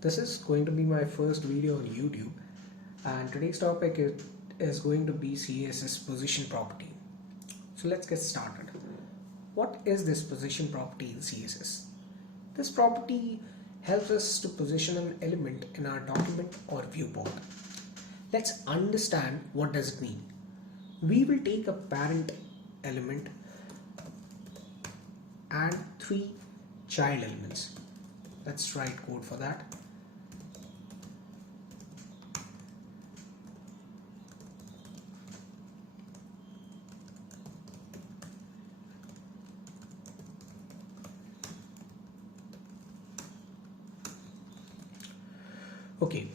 This is going to be my first video on YouTube, and today's topic is going to be CSS position property. So let's get started. What is this position property in CSS? This property helps us to position an element in our document or viewport. Let's understand what does it mean. We will take a parent element and 3 child elements. Let's write code for that. Okay,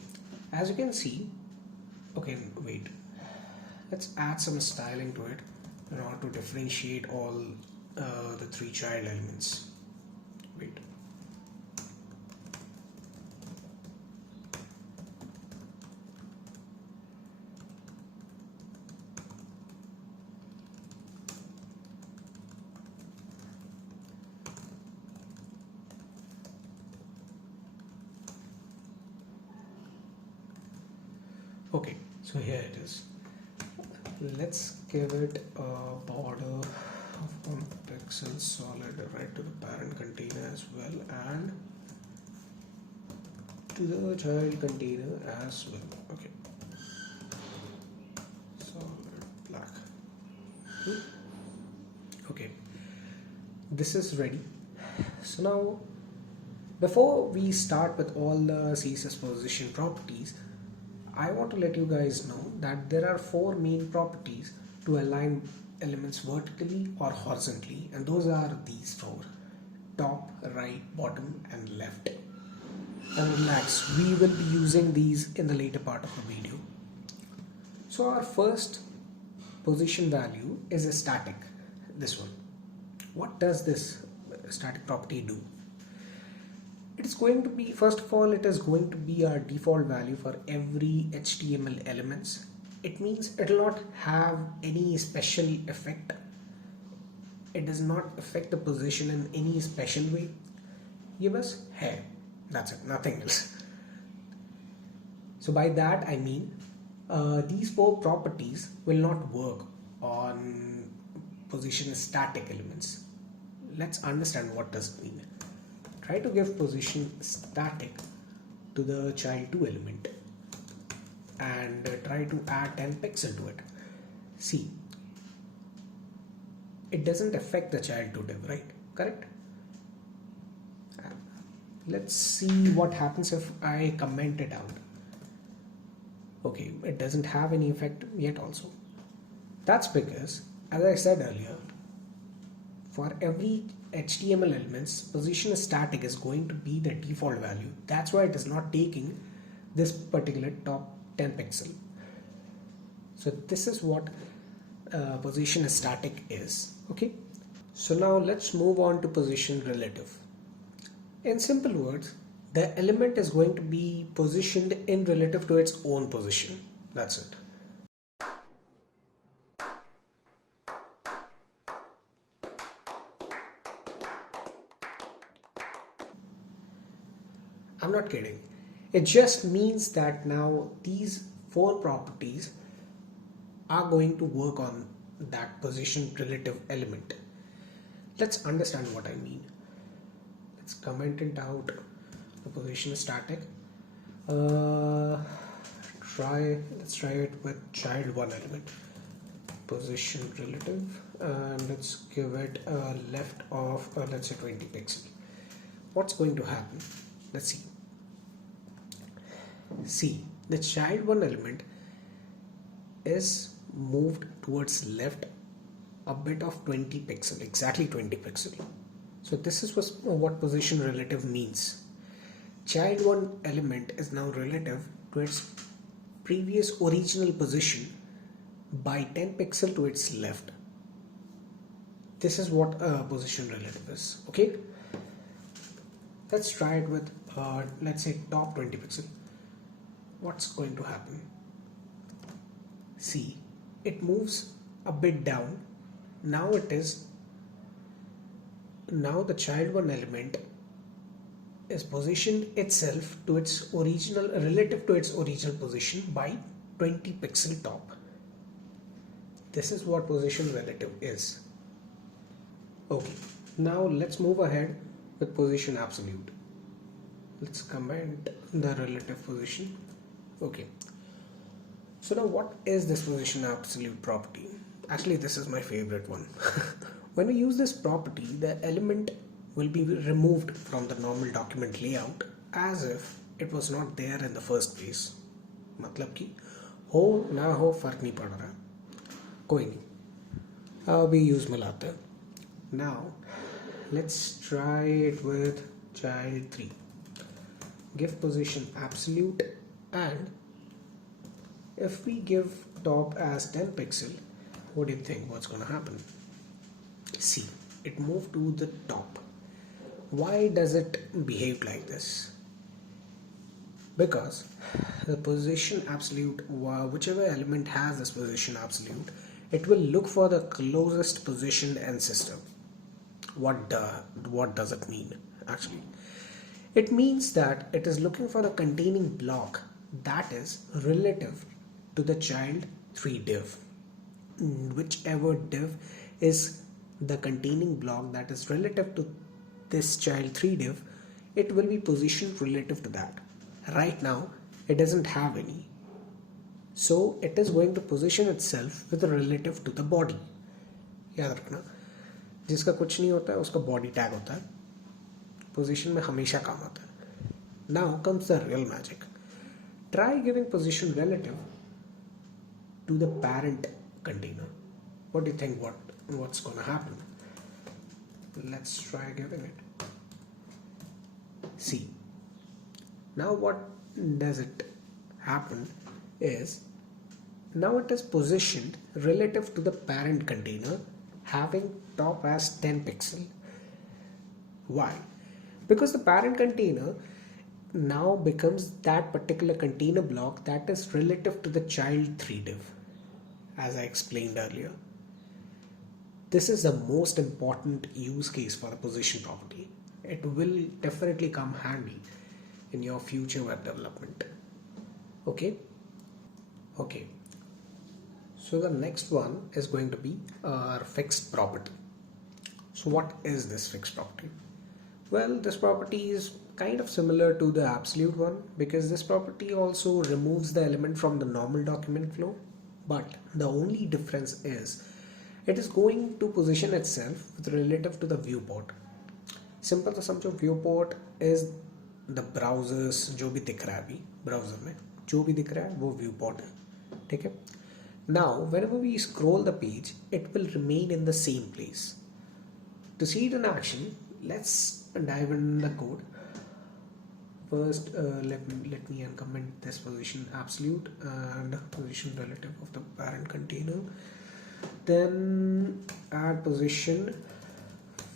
as you can see, wait, let's add some styling to it in order to differentiate all the 3 child elements. Wait. Okay, so here it is. Let's give it a border of 1 pixel solid right to the parent container as well and to the child container as well. Okay, solid black. Okay, this is ready. So now, before we start with all the CSS position properties, I want to let you guys know that there are 4 main properties to align elements vertically or horizontally, and those are these 4: top, right, bottom and left. And relax, we will be using these in the later part of the video. So our first position value is a static, this one. What does this static property do? It is going to be, first of all, it is going to be our default value for every HTML elements. It means it will not have any special effect. It does not affect the position in any special way. Give us hair. That's it, nothing else. So by that I mean these 4 properties will not work on position static elements. Let's understand what does it mean. Try to give position static to the child 2 element and try to add 10 pixel to it. See, it doesn't affect the child 2 div, right? Correct? Let's see what happens if I comment it out. Okay, it doesn't have any effect yet also. That's because, as I said earlier, for every HTML elements, position static is going to be the default value. That's why it is not taking this particular top 10 pixel. So this is what position static is. Okay. So now let's move on to position relative. In simple words, the element is going to be positioned in relative to its own position. That's it. I'm not kidding. It just means that now these 4 properties are going to work on that position relative element. Let's understand what I mean. Let's comment it out. The position static. Let's try it with child 1 element. Position relative, and let's give it a left of let's say 20 pixel. What's going to happen? Let's see. See, the child 1 element is moved towards left a bit of 20 pixel, exactly 20 pixel. So this is what position relative means. Child 1 element is now relative to its previous original position by 10 pixel to its left. This is what position relative is. Okay, let's try it with let's say top 20 pixel. What's going to happen? See, it moves a bit down. Now the child 1 element is positioned itself to its original relative to its original position by 20 pixel top. This is what position relative is. Okay, now let's move ahead with position absolute. Let's comment the relative position. Okay, so now what is this position absolute property? Actually, this is my favorite one. When we use this property, the element will be removed from the normal document layout as if it was not there in the first place. मतलब कि हो ना हो फर्क नहीं पड़ रहा, कोई नहीं, अभी यूज में लाते हैं. Now let's try it with child 3. Give position absolute, and if we give top as 10 pixel, what do you think what's going to happen? See, it moved to the top. Why does it behave like this? Because the position absolute, whichever element has this position absolute, it will look for the closest position in system. What does it mean actually? It means that it is looking for the containing block that is relative to the child 3 div. Whichever div is the containing block that is relative to this child 3 div, it will be positioned relative to that. Right now it doesn't have any, so it is going to position itself with a relative to the body. याद रखना, जिसका कुछ नहीं होता है उसका body tag होता है, पोजीशन में हमेशा काम आता है. Now comes the real magic. Try giving position relative to the parent container. What do you think what's gonna happen? Let's try giving it. See, now what does it happen is, now it is positioned relative to the parent container having top as 10 pixel. Why? Because the parent container now becomes that particular container block that is relative to the child 3 div, as I explained earlier. This is the most important use case for the position property. It will definitely come handy in your future web development. Okay. So the next one is going to be our fixed property. So what is this fixed property? Well, this property is kind of similar to the absolute one, because this property also removes the element from the normal document flow, but the only difference is it is going to position itself with relative to the viewport. Simple सा समझो, viewport is the browsers, जो भी दिख रहा है अभी browser में जो भी दिख रहा है वो viewport है, ठीक है. Now whenever we scroll the page, it will remain in the same place. To see it in action, let's dive in the code. First, let me uncomment this position absolute and position relative of the parent container. Then add position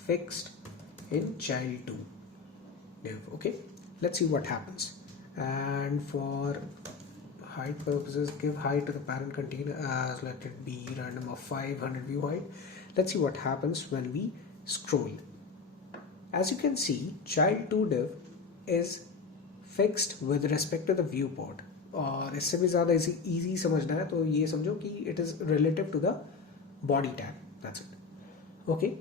fixed in child 2 div. Okay, let's see what happens. And for height purposes, give height to the parent container as, let it be random of 500 view height. Let's see what happens when we scroll. As you can see, child 2 div is fixed with respect to the viewport. और इससे भी ज़्यादा easy समझना है तो ये समझो कि it is relative to the body tag. That's it. Okay.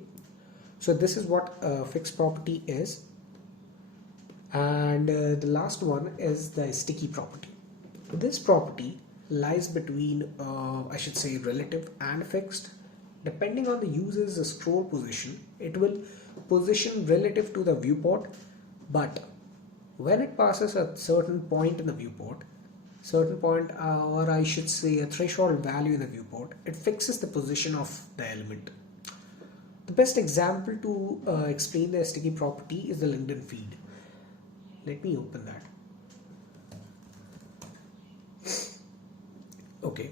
So this is what fixed property is. And the last one is the sticky property. This property lies between, I should say, relative and fixed. Depending on the user's scroll position, it will position relative to the viewport, but when it passes a certain point in the viewport, or I should say a threshold value in the viewport, it fixes the position of the element. The best example to explain the sticky property is the LinkedIn feed. Let me open that. Okay.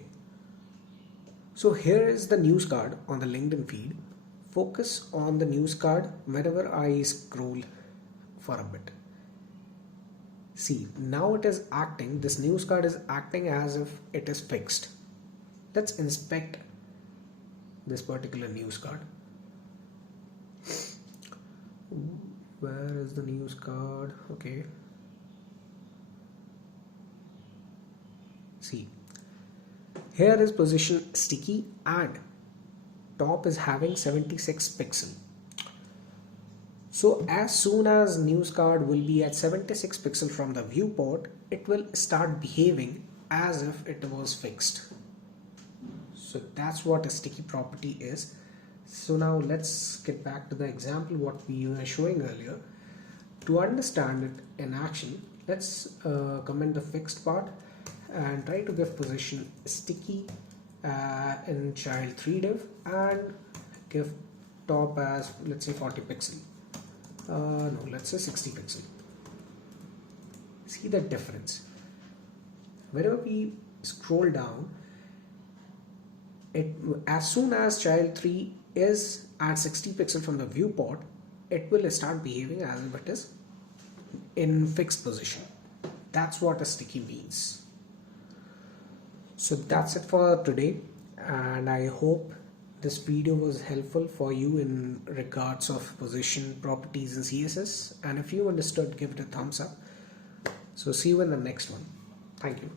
So here is the news card on the LinkedIn feed. Focus on the news card whenever I scroll for a bit. See, now it is acting, this news card is acting as if it is fixed. Let's inspect this particular news card. where is the news card? Okay, see, here is position sticky and top is having 76 pixel. So as soon as news card will be at 76 pixel from the viewport, it will start behaving as if it was fixed. So that's what a sticky property is. So now let's get back to the example what we were showing earlier. To understand it in action, let's comment the fixed part and try to give position sticky in child 3 div and give top as, let's say, 40 pixel. No, let's say 60 pixel. See the difference. Whenever we scroll down, as soon as child 3 is at 60 pixel from the viewport, it will start behaving as if it is in fixed position. That's what a sticky means. So that's it for today, and I hope this video was helpful for you in regards of position properties in CSS, and if you understood, give it a thumbs up. So see you in the next one. Thank you.